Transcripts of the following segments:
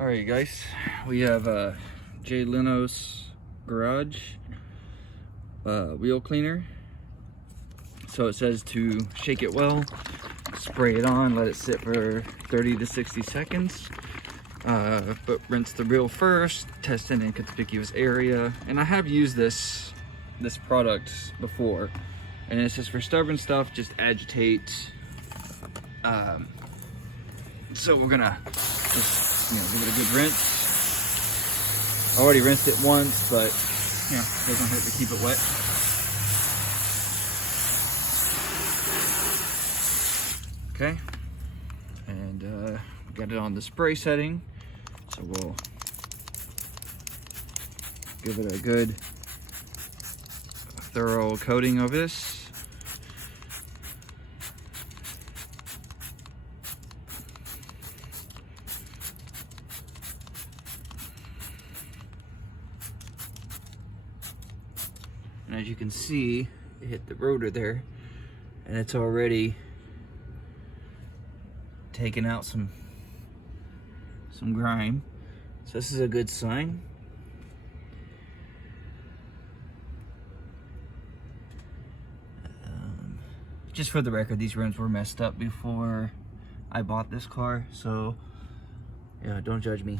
Alright guys, we have Leno's Garage wheel cleaner. So it says to shake it well, spray it on, let it sit for 30 to 60 seconds. But rinse the reel first, test an inconspicuous area. And I have used this product before, and it's just for stubborn stuff, just agitate. So we're gonna just give it a good rinse. I already rinsed it once, but it doesn't hurt to keep it wet. Okay, and got it on the spray setting, so we'll give it a good thorough coating of this. And as you can see, it hit the rotor there, and it's already taken out some grime. So this is a good sign. Just for the record, these rims were messed up before I bought this car, so yeah, don't judge me.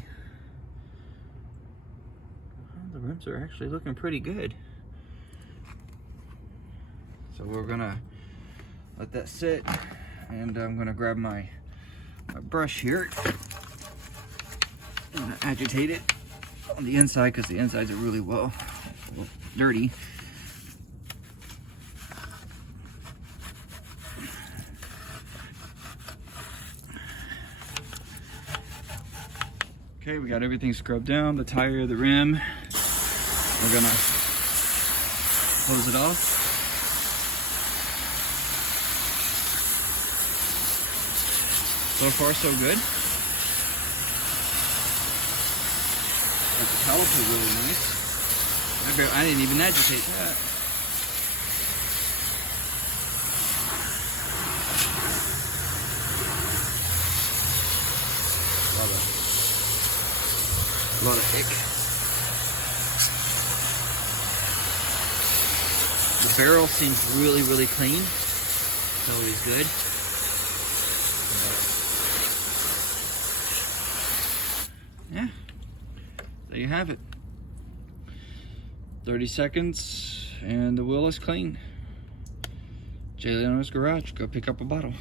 The rims are actually looking pretty good. So we're gonna let that sit, and I'm gonna grab my brush here. I'm gonna agitate it on the inside because the insides are really well dirty. Okay, we got everything scrubbed down, the tire, the rim. We're gonna close it off. So far, so good. Got the caliper really nice. I didn't even agitate that. A lot of ick. The barrel seems really, really clean. It's always good. Yeah, there you have it. 30 seconds and the wheel is clean. Leno's Garage, go pick up a bottle.